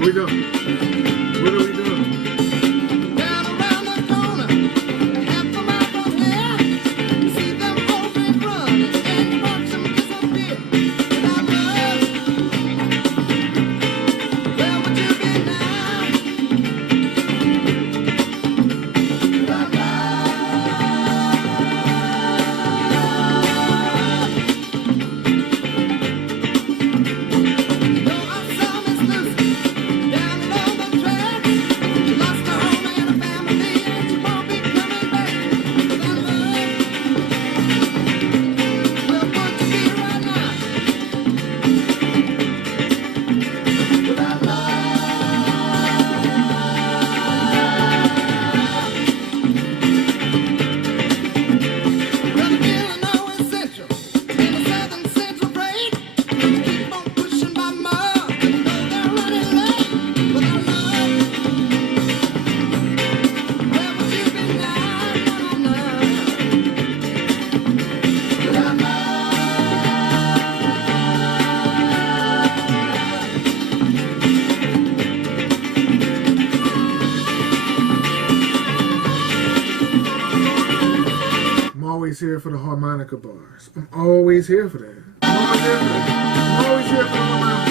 We go. What are we doing? Down around the corner, half a mile from here, you see them old men running, and you watch them disappear. Without love, where would you be now? Without love, no, our song is loose. Down along the track, you lost a home and a family, and you won't be coming back. Without love, where would you be right now? Without love, well, the feeling always central in the southern central brain. Keep on pushing by mud, you know they're running late. Without love, where would you be now? Without love. I'm always here for the harmonica bars. I'm always here for that. I'm always here for that. I'm always here for the harmonica.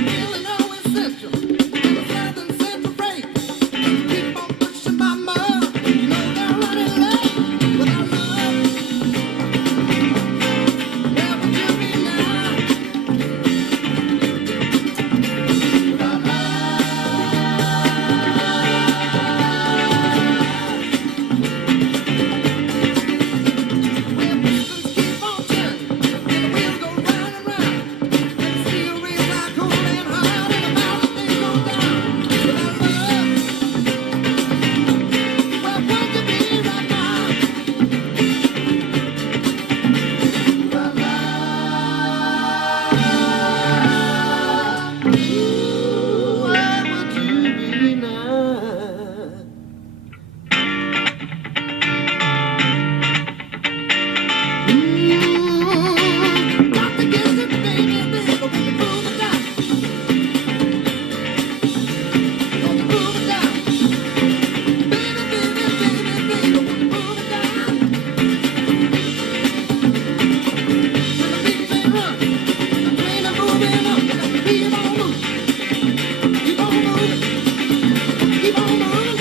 Feeling always central in the southern central brain. Keep on pushing by mud, you know they're running late. Without love, where would you be now? Without love. Where pistons keep on turning, and the wheels go round and round. And the steel reels are cold and hard, and the mountain things go down. Without love, where would you be right now? Without love, ooh, where would you be now? Got to get it, baby, baby, when you move it down. When you move it down. Baby, baby, baby, baby, when you move it down. When the beat say run, the train is moving up, you got to keep on moving. Keep on moving. Keep on moving.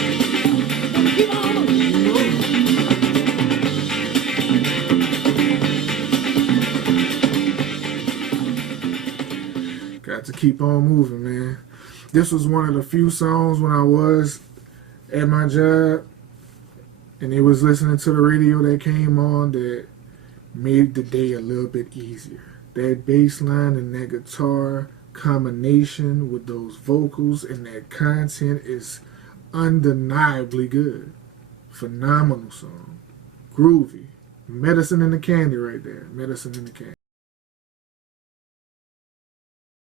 Keep on moving. Got to keep on moving, man. This was one of the few songs when I was at my job and it was listening to the radio that came on that made the day a little bit easier. That bass line and that guitar combination with those vocals and that content is undeniably good. Phenomenal song. Groovy. Medicine in the candy right there. Medicine in the candy.